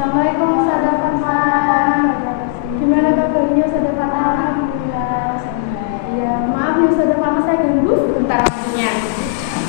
Assalamualaikum Ustazah Fatma. Gimana kabarnya Ustazah Fatma? Alhamdulillah. Ya, maaf nih Ustazah Fatma, saya ganggu sebentar waktunya.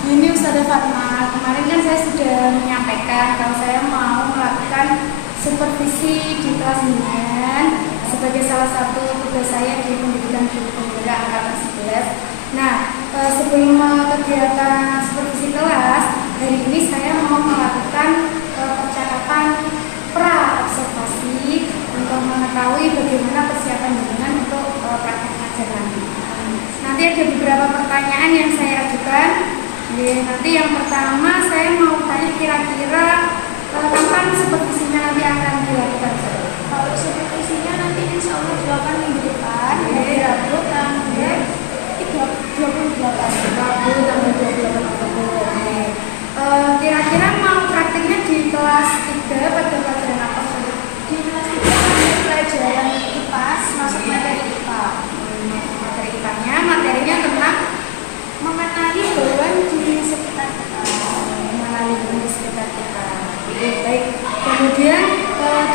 Ini Ustazah Fatma, kemarin kan saya sudah menyampaikan kalau saya mau melakukan supervisi di kelas 9 sebagai salah satu tugas saya di pendidikan guru penggerak angkatan 11. Nah, sebelum kegiatan supervisi kelas, hari ini saya mau melakukan percakapan pra-observasi untuk mengetahui bagaimana persiapan jenengan untuk praktek ngajar nanti. Nanti ada beberapa pertanyaan yang saya ajukan. Nanti yang pertama saya mau tanya kira-kira kapan supervisinya nanti akan dilakukan? Kalau supervisinya nanti insya Allah dilakukan minggu depan, hari Rabu tanggal 28 Oktober. Kira-kira mau prakteknya di kelas 3 pada pelajaran apa? Di kelas 3 pelajaran IPA, masuk materi IPA. Materi IPA-nya, materinya tentang mengenali hewan di sekitar kita. mengenali hewan di sekitar kita. Baik. Kemudian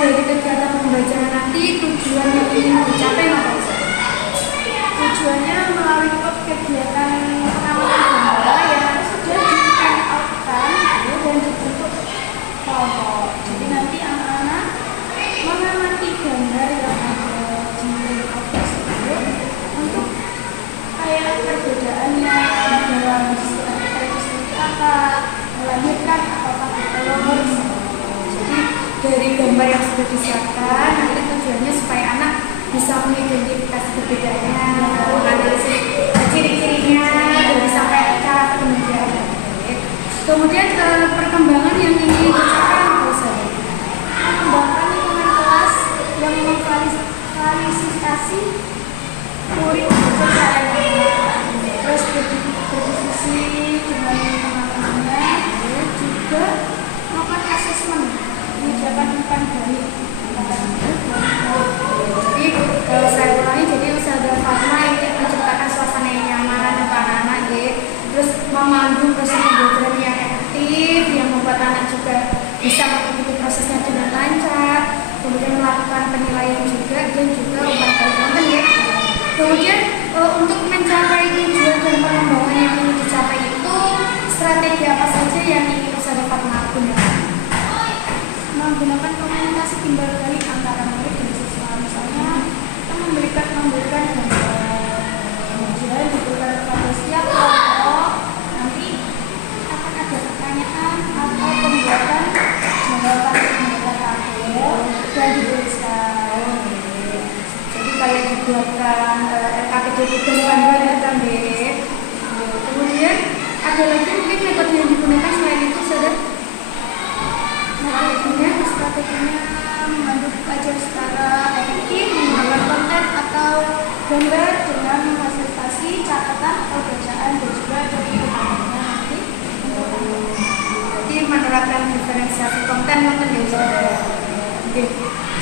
dari kegiatan pembelajaran nanti tujuan yang ingin dicapai apa? Tujuannya melalui kegiatan pengamatan gambar yang sudah di-print-out-kan dan dibentuk kelompok. Jadi nanti anak-anak mengamati gambar yang ada di print-out tersebut untuk kayak perbedaannya dalam sekitar kita itu seperti apa, melahirkan apakah bertelur. Jadi dari gambar yang sudah disiapkan nanti tujuannya supaya anak bisa mengidentifikasi perbedaannya, menganalisis ciri-cirinya, dan sampai cara penunjukannya. Kemudian perkembangan yang ingin dicapai apa saja? Mengembangkan lingkungan kelas yang mengklarifikasi murid kepercayaan, terus berdiskusi dengan teman-temannya, juga melakukan asesmen kebijakan umpan balik. Jadi saya ulangi, jadi Ustazah Fatma ingin menciptakan suasana yang nyaman untuk anak-anak, terus memandu proses pembelajaran yang efektif, yang membuat anak juga bisa mengikuti prosesnya dengan lancar, kemudian melakukan penilaian juga dan juga umpan balik ya. Kemudian untuk mencapai tujuan dan pengembangan yang ingin dicapai itu strategi apa saja yang ingin Ustazah Fatma gunakan? Menggunakan komunikasi timbal balik antara murid dan siswa, misalnya kita memberikan gambar, kemudian diberikan kepada setiap kelompok, nanti akan ada pertanyaan atau pembuatan jawaban tabel dan dituliskan. Jadi kayak dibuatkan RKPD tugas panduan ya kan deh. Kemudian ada lagi mungkin metode yang digunakan selain itu saudara? Strateginya memandu pelajar secara efektif, menggunakan konten atau gambar dengan memfasilitasi catatan atau bacaan dan juga dokumentasinya nanti untuk anak. Jadi menerapkan diferensiasi konten mungkin ya saudara. Oke.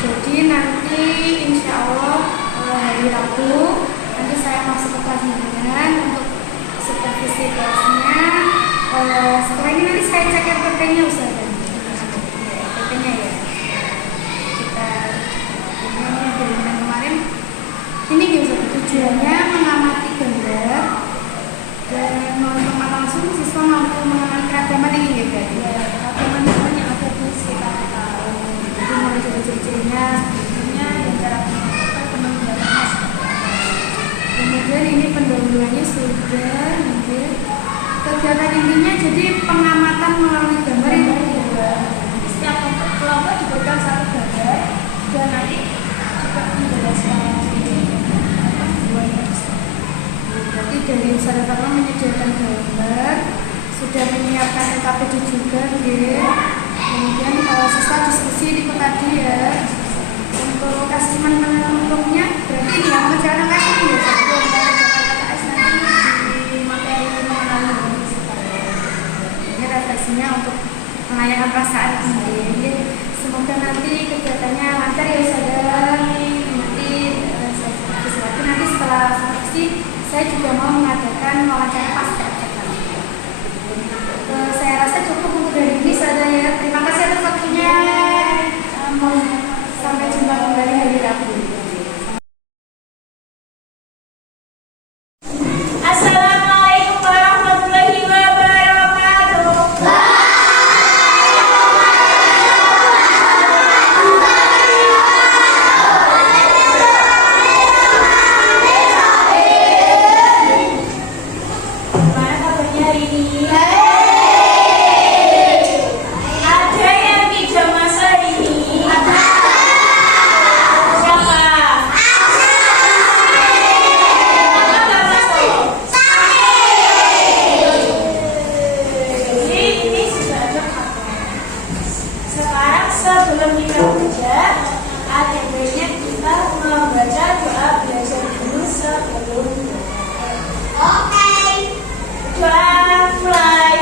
Jadi nanti insya Allah hari Rabu nanti saya masuk ke kelas 9 untuk supervisi kelasnya. Setelah ini nanti saya cek RPP-nya Ustazah. RPP-nya ya. Kita ini dari kemarin ini gitu tujuannya mengamati gambar dan teman langsung siswa mampu mengenal keragaman ini ya berarti Ya, teman-teman yang ada di sekitar kita. jadi mulai dari ciri-cirinya Dan cara pengembangannya seperti apa. kemudian ini pendahuluannya sudah nanti kegiatan intinya jadi pengamatan melalui gambar Gambar juga. Setiap kelompok diberikan satu gambar dan nanti juga menjelaskan berarti dari Ustazah Fatma menyediakan gambar sudah menyiapkan LKPD juga ya. Kemudian siswa diskusi di tadi ya untuk asesmen penutupnya berarti ini yang mengerjakan KKS ya KKS nanti di materi mengenali ini refleksinya untuk melayakan perasaan sendiri. Semoga nanti kegiatannya lancar ya Ustazah. Nanti saya supervisi lagi nanti setelah supervisi saya juga mau mengadakan wawancara pas praktek lagi. Saya rasa cukup untuk hari ini saja ya. Terima kasih atas waktunya. Assalamualaikum warahmatullahi wabarakatuh. Gimana kabarnya hari ini? Ada yang tidak masuk hari ini? Siapa? Apa masuk? Ini sudah ada apa? Sekarang sebelum kita belajar, ada baiknya kita membaca doa belajar dulu sebelum doa mulai.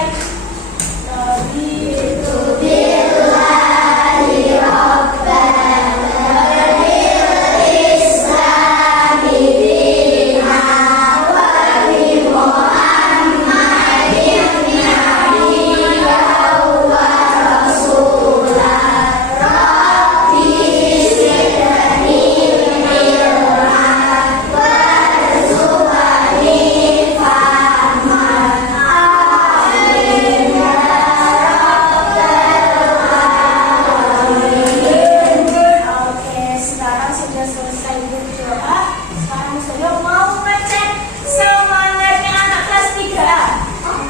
Oke, sekarang sudah selesai berdoa. Sekarang saya mau ngecek semangatnya anak kelas 3.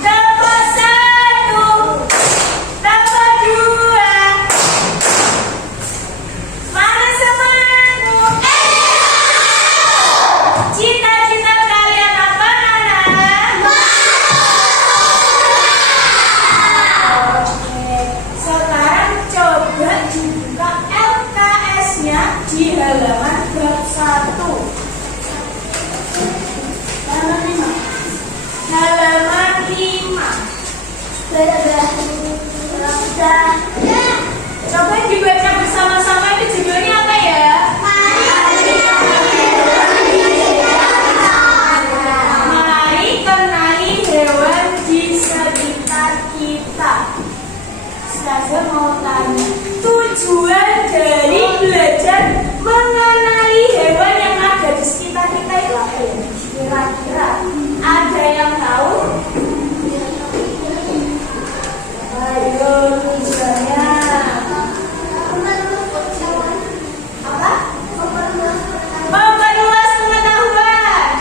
Tambah 1, tambah 2. Mana semangatmu? Cita-cita kalian apa, anak? Oke, sekarang coba dibuka LKS-nya di halaman bab 1. Halaman 5. Halaman 5. Coba dibaca bersama-sama, ini judulnya apa ya? Mari kenali hewan di sekitar kita. Saya mau tanya, tujuan dari belajar mengenali hewan yang ada di sekitar kita itu apa ya? Kira-kira ada yang tahu? Ayo, tujuannya apa? Memperluas pengetahuan.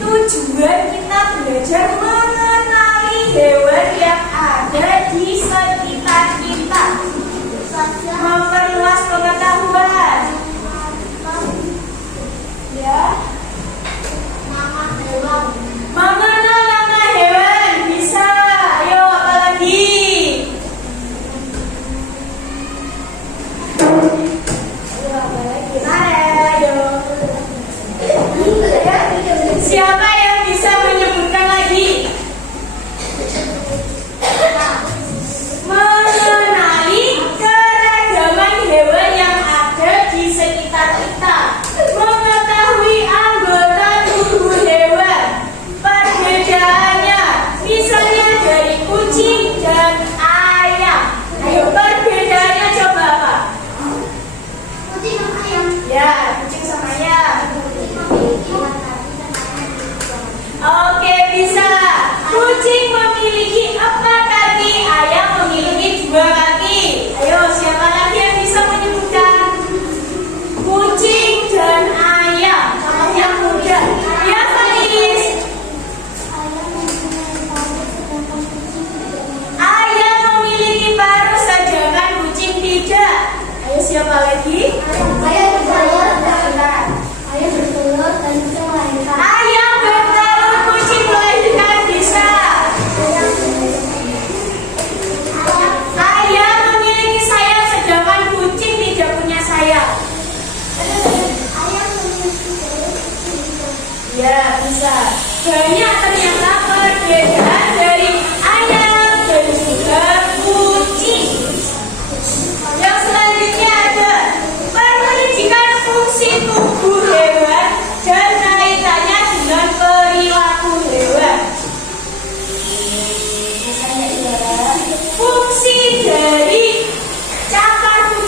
Tujuan kita belajar mengenali hewan yang ada di sekitar kita. Memperluas pengetahuan. Ya. Mengenal nama hewan bisa. Ayo, apa lagi? Ayo, apa lagi? Ayo. Siapa yang bisa menyebutkan lagi? Mengenali keragaman hewan yang ada di sekitar kita. Mengetahui anggota tubuh hewan, perbedaannya, misalnya dari kucing dan ayam. Ayo, perbedaannya coba apa? Ya, kucing sama ayam. Oke, bisa. Kucing memiliki 4 kaki, ayam memiliki 2 kaki. Ayo, siapa lagi yang bisa menyebutkan? Kucing dan ayam. Contoh yang mudah. Ya, Faris. Ayam memiliki paruh, sedangkan kucing tidak. Ayo, siapa lagi? Ayam bertelur dan bisa melahirkan. Ayam bertelur, kucing melahirkan bisa. Ayam memiliki sayap, sedangkan kucing tidak punya sayap. Ya, bisa. Banyak ternyata perbedaan dari ayam dan juga kucing. Yang selanjutnya ada perincian fungsi tubuh hewan dan kaitannya dengan perilaku hewan. Fungsi dari cakar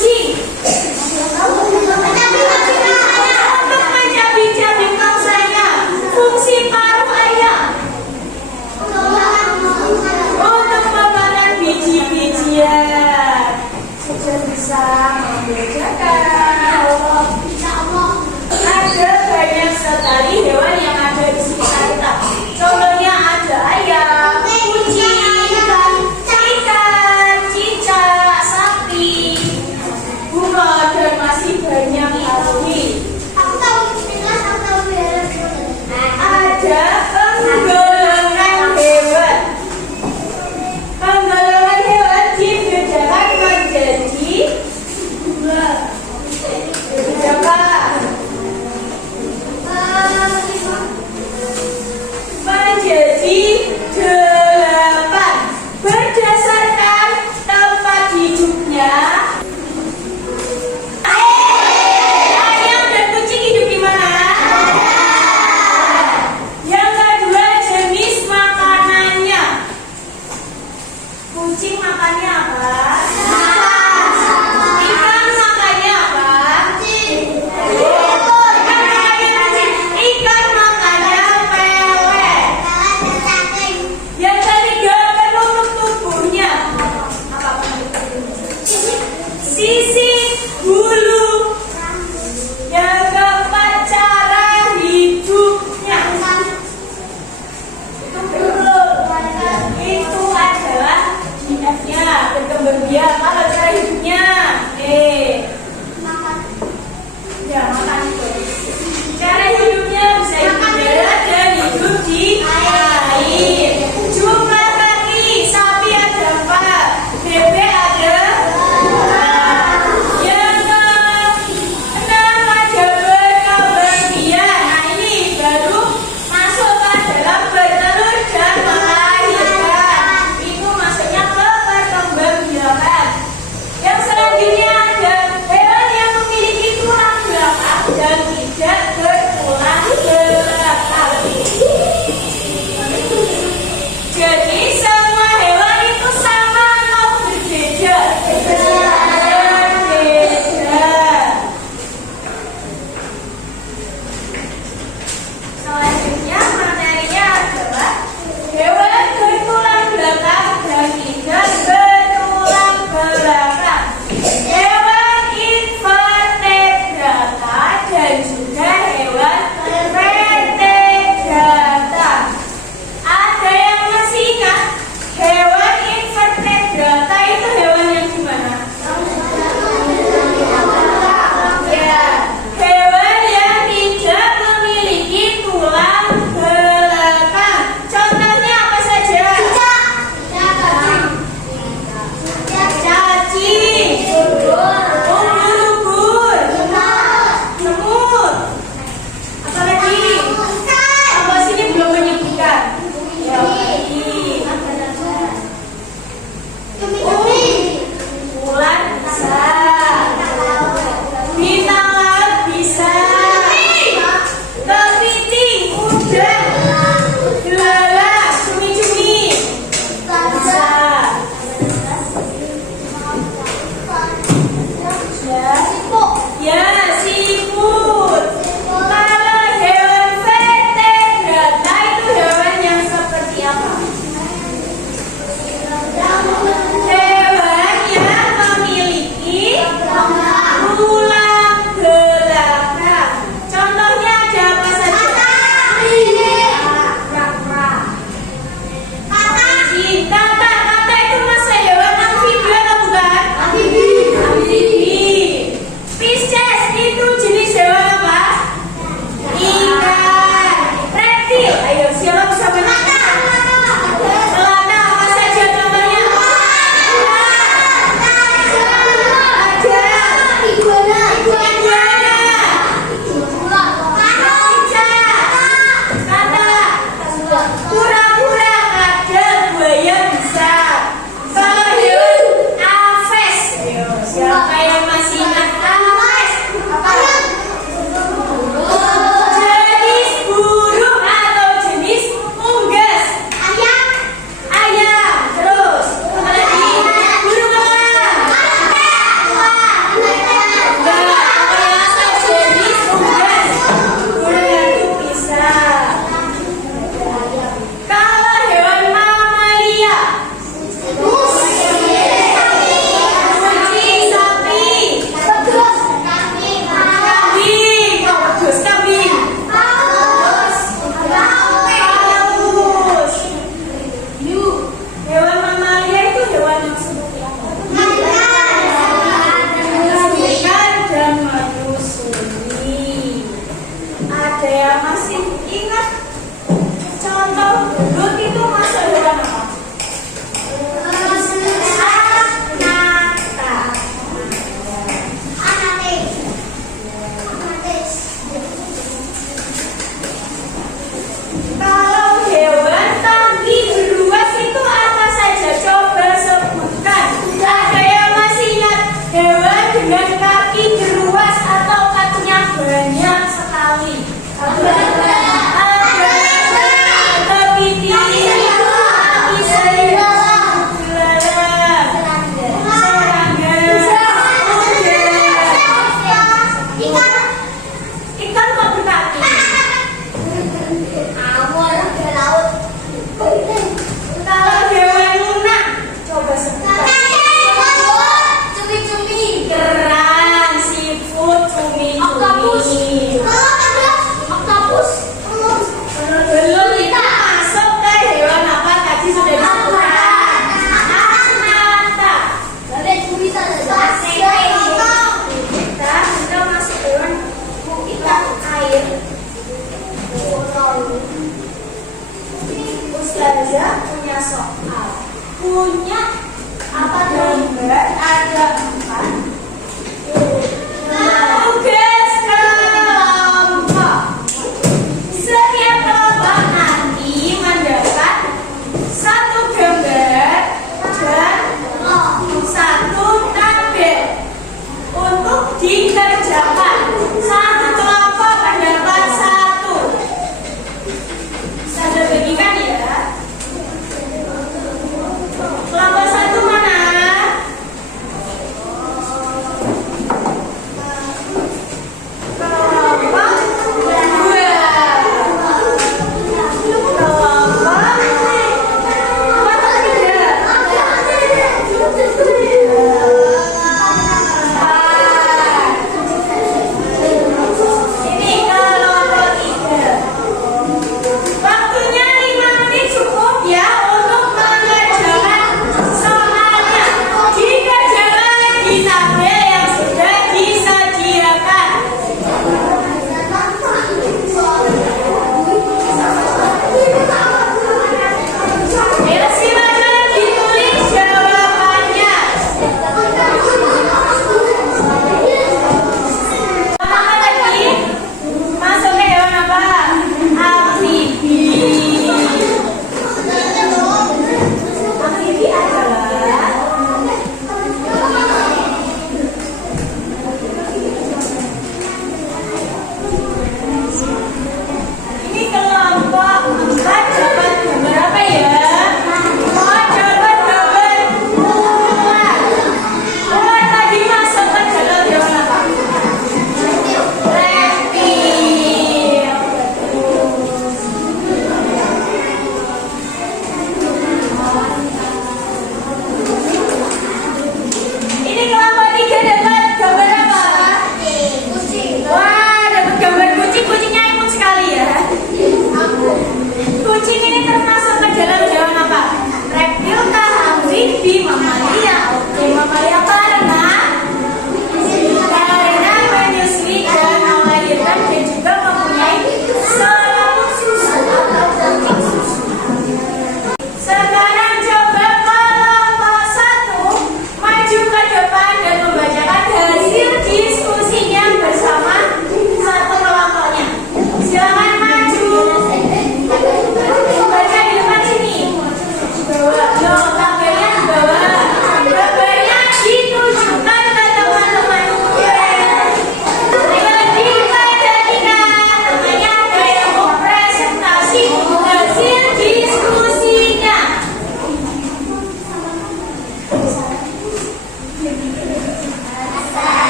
membedakan. Ada banyak sekali hewan yang ada di sekitar kita. Contohnya ada ayam, kucing, ikan, cicak, sapi, bunga, dan masih banyak lagi. Ada penggolongan hewan. Penggolongan hewan dibedakan menjadi dua. ada yang masih ingat contoh belut itu masuk hewan apa? Kalau hewan kaki beruas itu apa saja? Coba sebutkan. Ada yang masih ingat hewan dengan kaki beruas atau kakinya banyak sekali? Ada kepiting, kaki serigala, serangga, ikan kok berkaki? Kalau hewan lunak, coba sebutkan. Kerang, siput, cumi-cumi. Belum kita masuk ke hewan apa tadi sudah disebutkan. Nata. Kita sudah masuk hewan ikan air. Ustazah punya soal. Punya apa gambar ada 4. Tugas kelompok. Setiap kelompok nanti mendapat 1 gambar dan 1 tabel untuk dikerjakan. 1 kelompok mendapat 1. Bisa dibagikan ya. Kelompok 1 mana?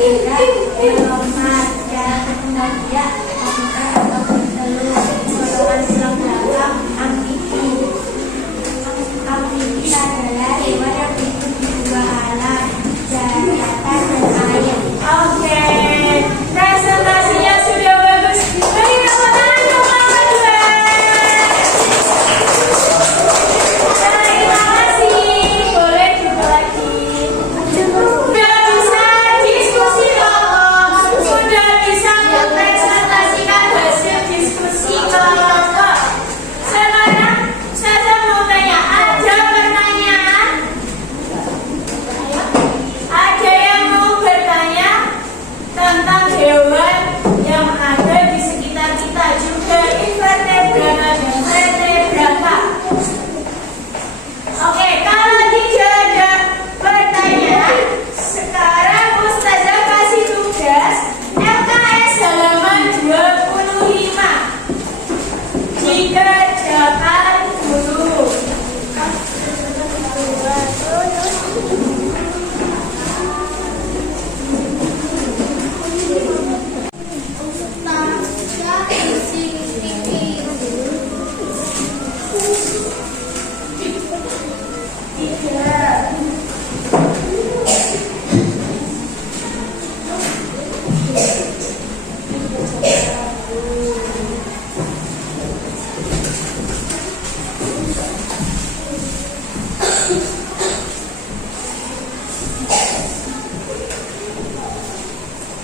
berbeda, melompat, cara berkembang biak, pasukan atau bertelur, golongan tulang belakang, amfibi. Amfibi adalah hewan yang hidup di dua alam, daratan dan air. Oke, presentasinya sudah bagus. Beri tepuk tangan dong Mama Dua. Terima kasih. Boleh coba lagi. Sudah bisa diskusi kelompok. Sudah bisa mempresentasikan hasil diskusi kelompok. Sekarang saya mau tanya, ada pertanyaan? Ada yang mau bertanya tentang hewan yang ada di sekitar kita, juga invertebrata dan vertebrata? Oke, kalau tidak ada pertanyaan, sekarang Ustazah kasih tugas LKS halaman 25. Dikerjakan dulu.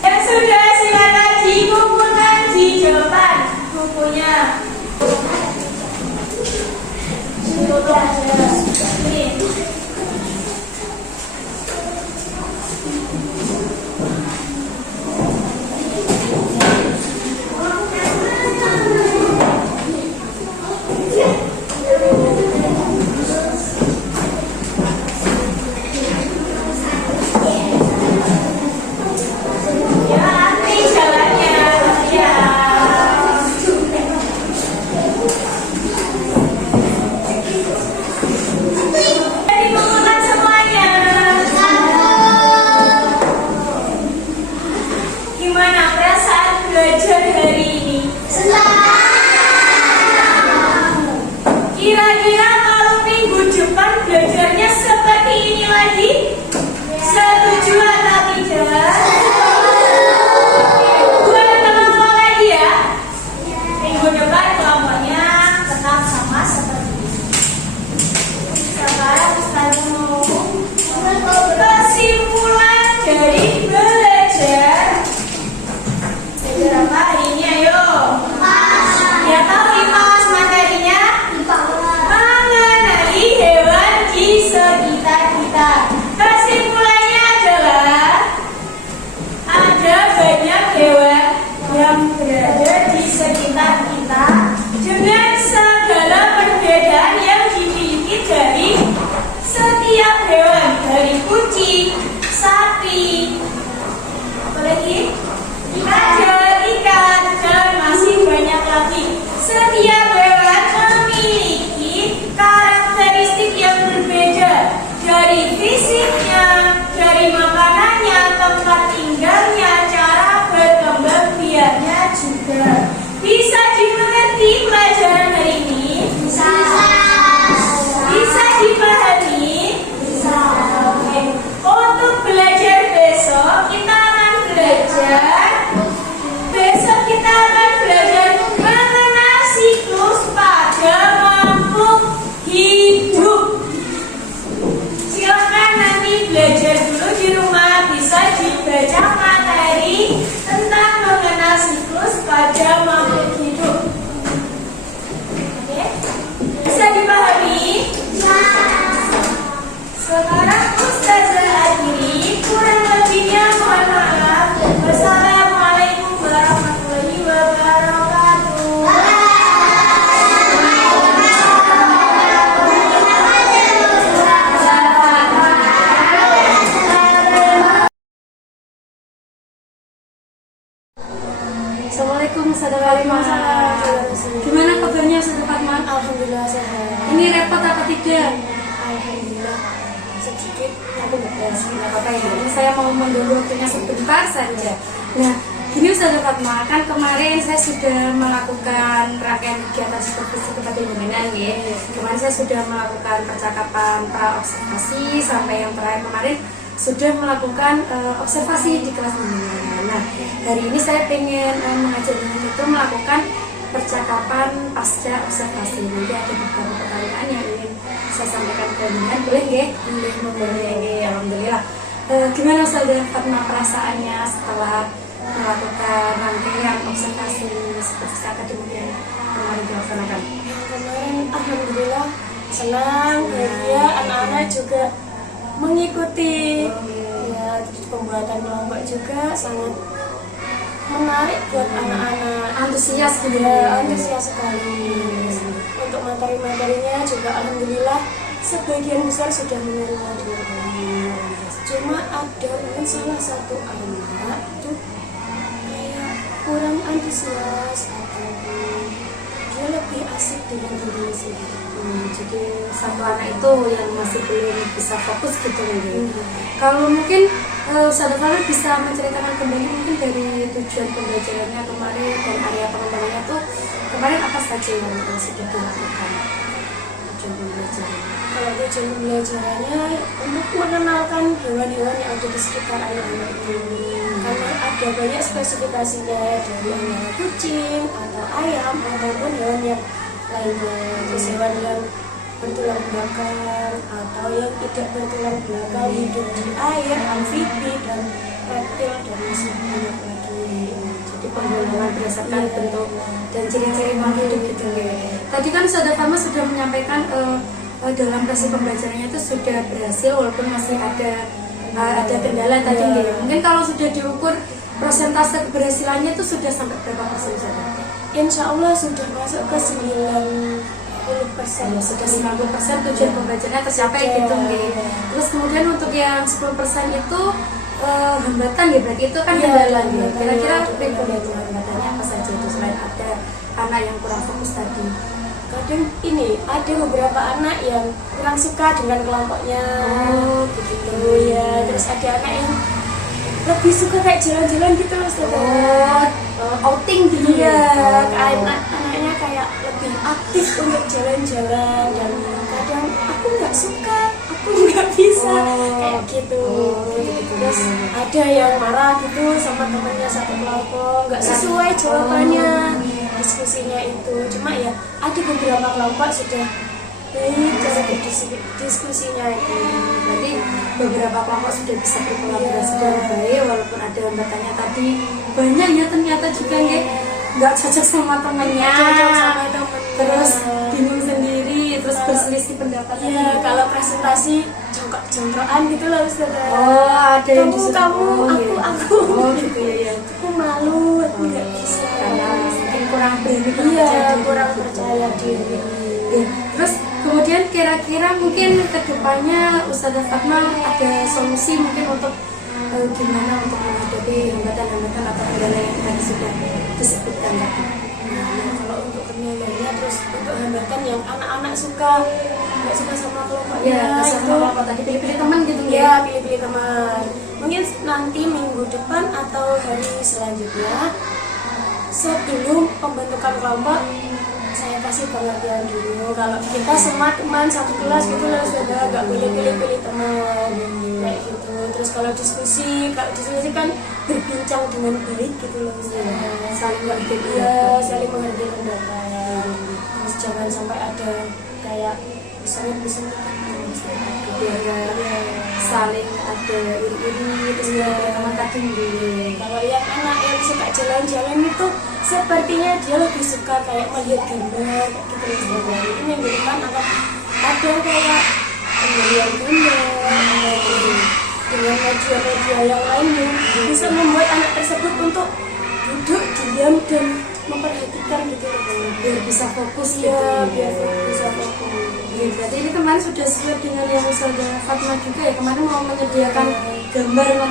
Yang sudah silakan dikumpulkan di depan bukunya. Tutup aja. Ini. Ya, nanti jalannya. Ya. Jadi mengulang semuanya. Gimana perasaan belajar hari ini? Kira-kira kalau minggu depan belajarnya seperti ini lagi? Setuju atau tidak? Buat kelompok lagi ya. Minggu depan kelompoknya tetap sama seperti ini. Sekarang Ustaz mau kesimpulan dari belajar apa hari ini, ayo. Ya tahu Mas materinya? Mengenali hewan di sekitar kita. Kesimpulannya adalah ada banyak hewan yang berada di sekitar kita dengan segala perbedaan yang dimiliki dari setiap hewan, dari kucing, sapi, apalagi ada ikan dan masih banyak lagi. Setiap hewan memiliki karakteristik yang berbeda, dari fisiknya, dari makanannya, tempat tinggalnya, cara berkembang biaknya juga. Bisa dimengerti pelajaran hari ini? Bisa. Bisa dipahami? Bisa. Oke. Untuk belajar besok kita akan belajar. Besok kita akan belajar mengenal siklus pada makhluk hidup. Silakan nanti belajar dulu di rumah, bisa dibaca materi tentang mengenal siklus pada makhluk hidup. Oke? Bisa dipahami? Bisa. Sekarang Ustazah akhiri, kurang lebihnya mohon maaf. Wassalamualaikum warahmatullahi wabarakatuh. Assalamualaikum saudara Fatma. Gimana kabarnya saudara Fatma? Alhamdulillah sehat. Ini repot apa tidak? Alhamdulillah. sedikit Aku nggak apa-apa ya. Ini saya mau mengganggu waktunya sebentar saja. Nah, gini Ustazah Fatma, kan kemarin saya sudah melakukan rangkaian kegiatan supervisi kepentingan ya. Kemarin saya sudah melakukan percakapan pra-observasi sampai yang terakhir kemarin sudah melakukan observasi di kelas bimbingan. Nah, hari ini saya pengen mengajak dengan itu melakukan percakapan pasca observasi. Jadi ada beberapa pertanyaan yang ingin saya sampaikan ke dengan, boleh nggih? Boleh. Alhamdulillah. Gimana Ustazah Fatma perasaannya setelah melakukan rangkaian observasi supervisi akademik yang kemarin dilaksanakan? kemarin alhamdulillah senang, bahagia, anak-anak juga mengikuti ya, terus pembuatan kelompok juga sangat menarik buat anak-anak, Antusias gitu ya antusias sekali. Untuk materi-materinya juga alhamdulillah sebagian besar sudah menerima dengan cuma ada mungkin salah satu anak itu kayak kurang antusias atau dia lebih asik dengan dirinya sendiri. Jadi satu anak itu yang masih belum bisa fokus gitu nih. Kalau mungkin Ustazah bisa menceritakan kembali mungkin dari tujuan pembelajarannya kemarin dan area pengembangannya tuh kemarin apa saja yang sudah dilakukan tujuan pembelajarannya? Kalau tujuan pembelajarannya untuk mengenalkan hewan-hewan yang ada di sekitar anak-anak ini, karena ada banyak spesifikasinya dari antara kucing atau ayam ataupun hewan yang lainnya. Terus hewan yang bertulang belakang atau yang tidak bertulang belakang hidup di air, amfibi dan reptil dan masih banyak lagi. Jadi pengembangan berdasarkan bentuk dan ciri-ciri makhluk hidup gitu ya. Tadi kan Ustazah Fatma sudah menyampaikan dalam proses pembelajarannya itu sudah berhasil walaupun masih ada kendala tadi ya. Mungkin kalau sudah diukur persentase keberhasilannya itu sudah sampai berapa persen saja? Insya Allah sudah masuk ke 90%. Ya, sudah 90% tujuan pembelajarannya tercapai gitu nggih. Terus kemudian untuk yang 10% itu hambatan ya, berarti itu kan kendala ya. Kira-kira hambatannya apa saja itu selain ada anak yang kurang fokus tadi? Kadang ini ada beberapa anak yang kurang suka dengan kelompoknya. Begitu ya. Terus ada anak yang lebih suka kayak jalan-jalan gitu loh, Outing gitu ya. Anaknya kayak lebih aktif untuk jalan-jalan dan kadang aku nggak suka, aku nggak bisa kayak gitu. Terus ada yang marah gitu sama temennya satu kelompok, nggak sesuai jawabannya diskusinya itu. Cuma ya ada beberapa kelompok sudah baik cara diskusinya itu. Berarti beberapa kelompok sudah bisa berkolaborasi dengan baik walaupun ada hambatannya tadi banyak ya ternyata juga nggak cocok sama temennya, terus bingung sendiri, terus berselisih pendapat. Ya kalau presentasi jongkok-jongkokan gitu loh Ustazah. Ada yang aku gitu ya. Aku malu, aku nggak bisa Karena mungkin kurang berani, kurang percaya diri. Ya, terus kemudian kira-kira mungkin kedepannya Ustazah Fatma ada solusi mungkin untuk gimana untuk menghadapi hambatan-hambatan atau kendala yang tadi sudah disebutkan tadi. Nah, kalau untuk kendalanya, terus untuk hambatan yang anak-anak nggak suka sama kelompoknya, sama kelompok tadi pilih-pilih teman gitu ya, pilih-pilih teman. Mungkin nanti minggu depan atau hari selanjutnya sebelum pembentukan kelompok saya kasih pengertian dulu kalau kita semua teman satu kelas gitu loh sudah nggak boleh pilih-pilih teman kayak gitu. Terus kalau diskusi kan berbincang dengan baik gitu loh, saling saling menghargai pendapat. Terus jangan sampai ada kayak misalnya saling ada iri-iri terus teman tadi kalau lihat anak yang suka jalan-jalan itu sepertinya dia lebih suka kayak melihat gambar gitu loh. Ini yang di depan akan ada kayak melihat gambar dengan media-media yang lainnya bisa membuat anak tersebut untuk duduk diam dan memperhatikan gitu loh, biar bisa fokus ya, biar bisa fokus. Ya, berarti ini kemarin sudah sesuai dengan yang Ustazah Fatma juga ya, kemarin mau menyediakan gambar ya.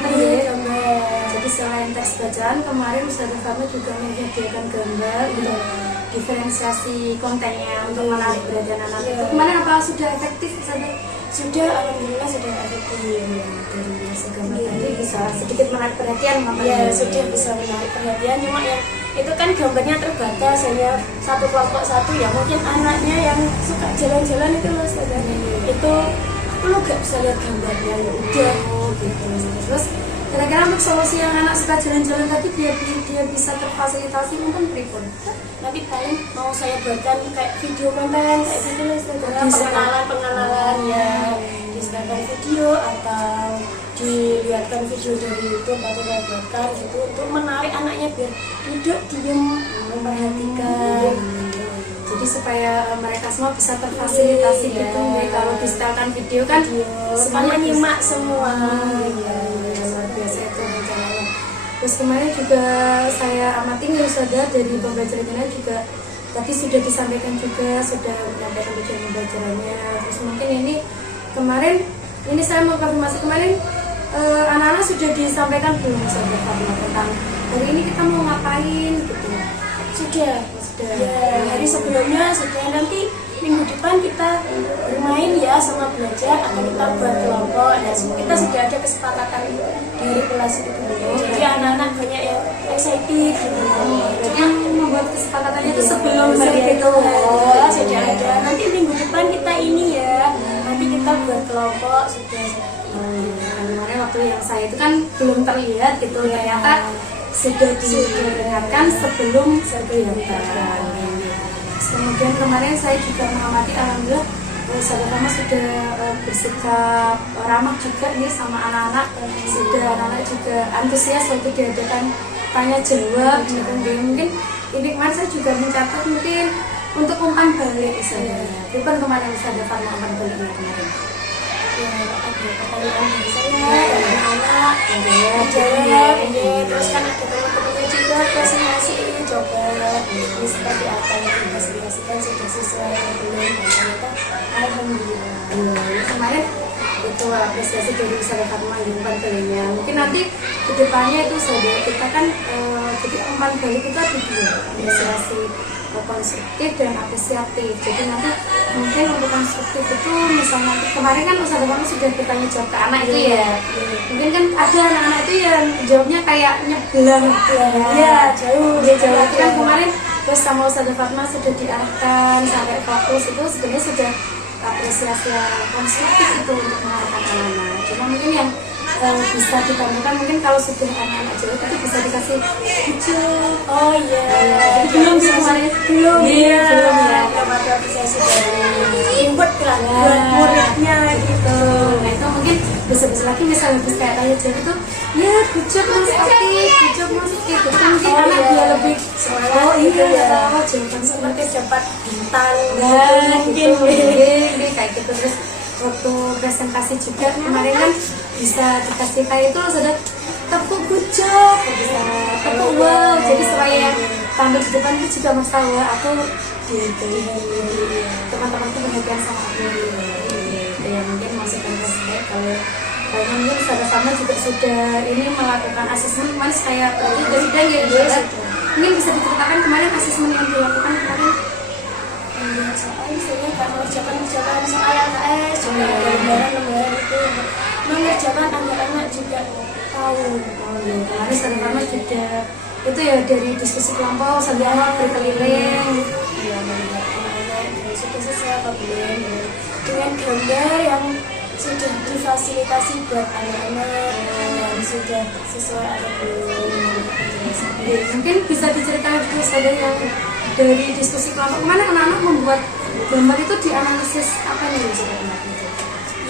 Jadi selain teks bacaan kemarin Ustazah Fatma juga menyediakan gambar untuk diferensiasi kontennya untuk menarik perhatian anak. Itu kemarin apa sudah efektif Ustazah? Sudah, alhamdulillah sudah ada tim dari gambar Jadi bisa sedikit menarik perhatian ya sudah bisa menarik perhatian, cuma yang itu kan gambarnya terbatas hanya satu kelompok satu ya, mungkin anaknya yang suka jalan-jalan itu loh saudara itu aku lo gak bisa lihat gambarnya ya udah gitu. Terus kira-kira untuk solusi yang anak suka jalan-jalan tadi biar dia bisa terfasilitasi mungkin pripun nanti paling mau saya buatkan kayak video konten kayak gitu loh saudara, pengenalan ya disebarkan video atau dilihatkan video dari YouTube atau saya buatkan gitu untuk menarik anaknya biar duduk diam memperhatikan jadi supaya mereka semua bisa terfasilitasi gitu ya. Kalau disetelkan video kan semuanya nyimak semua luar biasa itu rencananya. Terus kemarin juga saya amati nih Ustazah dari pembelajarannya juga tadi sudah disampaikan juga sudah menyampaikan tujuan pembelajarannya. Terus mungkin ini kemarin ini saya mau konfirmasi kemarin anak-anak sudah disampaikan belum Ustazah tentang hari ini kita mau ngapain gitu? Sudah. Ya, hari sebelumnya sudah, nanti minggu depan kita bermain ya sama belajar atau kita buat kelompok dan kita sudah ada kesepakatan dari kelas itu. Jadi anak-anak banyak yang excited gitu. Berarti yang membuat kesepakatannya itu sebelum hari itu sudah ada. Nanti minggu depan kita ini ya. Nanti kita buat kelompok sudah. Kemarin waktu yang saya itu kan belum terlihat gitu ternyata sudah didengarkan sebelum kegiatan. Kemudian kemarin saya juga mengamati alhamdulillah sahabat Rama sudah bersikap ramah juga nih sama anak-anak. Sudah anak-anak juga antusias waktu diadakan tanya jawab gitu. Mungkin ini kemarin saya juga mencatat mungkin untuk umpan balik misalnya. Bukan kemarin bisa dapat umpan baliknya kemarin. Ya, ada pertanyaan dari saya dari anak jawab terus kan ada teman-temannya juga presentasi coba ini seperti apa yang dipresentasikan sudah sesuai atau belum dan ternyata alhamdulillah Kemarin itu apresiasi dari Ustazah Fatma di umpan baliknya. Mungkin nanti ke depannya itu saudara kita kan jadi umpan balik itu ada dua, apresiasi konstruktif dan apresiatif. Jadi nanti mungkin untuk konstruktif itu misalnya kemarin kan Ustazah Fatma sudah bertanya jawab ke anak itu ya. Mungkin kan ada anak-anak itu yang jawabnya kayak nyeblang ya jauh dia jawab kan kemarin terus sama Ustazah Fatma sudah diarahkan sampai fokus itu sebenarnya sudah apresiasi yang konstruktif itu untuk mengarahkan anak-anak. Cuma mungkin yang bisa ditambahkan mungkin kalau sudah anak-anak jawab itu bisa dikasih hijau. Oh iya Belum sih kemarin belum ya belum ada apresiasi dari input lah buat muridnya gitu. Nah itu mungkin bisa lagi misalnya habis kayak tanya jawab itu ya hijau mas aktif hijau mas aktif itu mungkin anak dia lebih semangat jawaban seperti dapat bintang mungkin kayak gitu. Terus waktu presentasi juga kemarin kan bisa dikasih kayak itu sudah tepuk gucok bisa tepuk wow jadi supaya yang tampil di depan itu juga mas tahu aku gitu teman-teman tuh perhatian sama aku ya mungkin masih terus kalau mungkin sama juga sudah ini melakukan asesmen kemarin saya sudah ya mungkin bisa diceritakan kemarin asesmen yang dilakukan kemarin soal misalnya kan mengerjakan soal LKS juga lembaran itu mengerjakan anak-anak juga tahu kemarin sama juga itu ya dari diskusi kelompok sambil berkeliling ya melihat anak-anak sudah sesuai apa belum dengan gambar yang sudah difasilitasi buat anak-anak yang sudah sesuai atau belum. Mungkin bisa diceritakan dulu saja yang dari diskusi kelompok kemana anak-anak membuat gambar itu dianalisis apa nih sebenarnya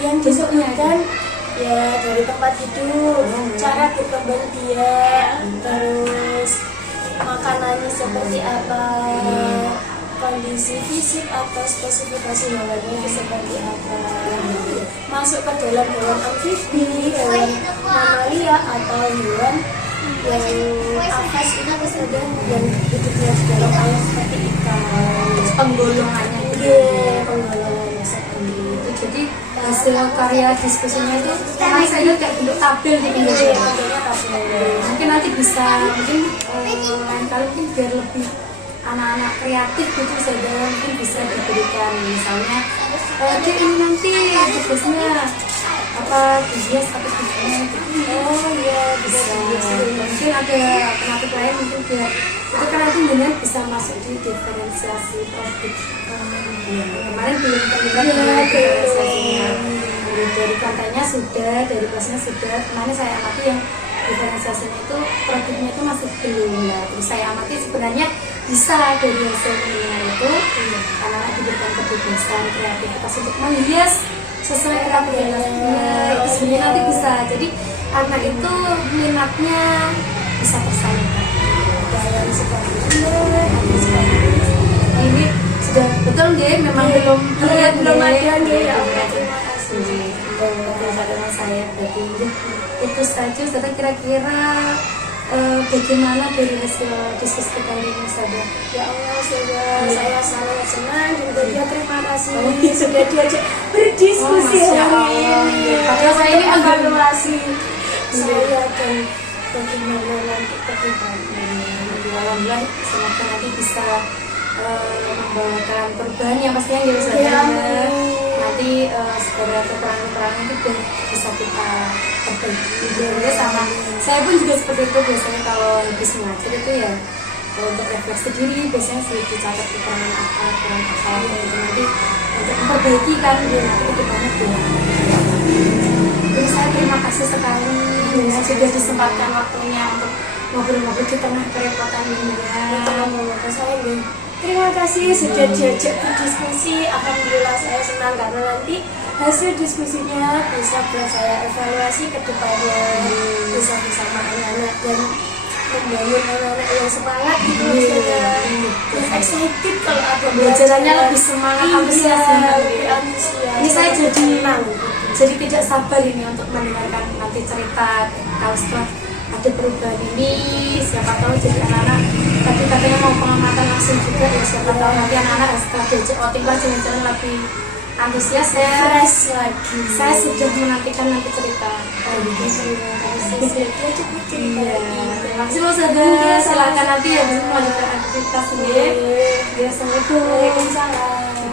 yang disebutkan ya dari tempat tidur, cara berkembang dia, terus makanannya seperti apa, kondisi fisik atau spesifikasi hewannya itu seperti apa, masuk ke dalam hewan amfibi, hewan mamalia atau hewan yang aves itu ada yang hidupnya di dalam air seperti ikan, penggolongannya penggolongannya seperti itu. Jadi hasil karya diskusinya itu kemarin saya lihat kayak bentuk tabel di pinggir tabel. mungkin nanti bisa mungkin lain kali mungkin biar lebih anak-anak kreatif gitu saja mungkin bisa diberikan, misalnya dia ini nanti tugasnya apa hias atau gimana gitu. Oh iya, Bisa mungkin ada alternatif lain mungkin biar itu kan nanti benar bisa masuk di diferensiasi produk. Ya, kemarin belum terlibat dengan diferensiasinya. Dari kontennya sudah, dari kelasnya sudah. Kemarin saya amati yang diferensiasinya itu produknya itu masih belum. Nah, terus saya amati sebenarnya bisa dari hasil pemilihan itu anak-anak diberikan kebebasan kreativitas untuk menghias sesuai kreativitasnya. Itu sebenarnya nanti bisa. Jadi anak itu minatnya bisa tersalurkan. Dan seperti ini sudah betul nggih, memang belum terlihat belum nggih. ada nggih, ya Belum Allah, ada. terima kasih. Betul saudara saya, berarti itu saja. Saudara kira-kira bagaimana dari hasil diskusi kita hari ini saudara? Ya Allah, saya sangat senang dan juga terima kasih sudah diajak berdiskusi Masya hari Allah. ini. Padahal saya ini Untuk menggem- evaluasi saya dan bagaimana nanti ke depannya. Alhamdulillah, semoga nanti bisa membawakan perubahan yang pastinya ya Ya, saudara. amin. Nanti segera kekurangan-kekurangan itu udah bisa kita perbaiki. Ya, sama saya pun juga seperti itu biasanya kalau habis mengajar itu ya untuk refleksi diri biasanya sih dicatat kekurangan apa, kurang apa gitu. Nanti untuk memperbaiki kan ya, nanti kedepannya biar. Jadi saya terima kasih sekali ya, sudah disempatkan waktunya untuk ngobrol-ngobrol di tengah kerepotan ini ya. Saya terima kasih sudah diajak berdiskusi. Alhamdulillah saya senang karena nanti hasil diskusinya bisa buat saya evaluasi ke depannya, bisa bersama anak-anak dan membangun anak-anak yang semangat gitu loh, yang excited kalau ada Pembelajarannya lebih semangat, antusias iya, ya. lebih antusias. Ini saya jadi senang. jadi tidak sabar ini untuk mendengarkan nanti cerita kalau setelah ada perubahan ini, siapa tahu jadi anak-anak tadi katanya mau pengamatan langsung juga ya, siapa tahu nanti anak-anak setelah diajak outing lah jalan-jalan lebih antusias ya. Fresh lagi. Saya sudah menantikan nanti cerita. Terima kasih sudah diajak bercerita Iya, lagi. terima kasih loh saudara. Silakan nanti ya bisa melanjutkan aktivitas ini. Ya, assalamualaikum. Waalaikumsalam.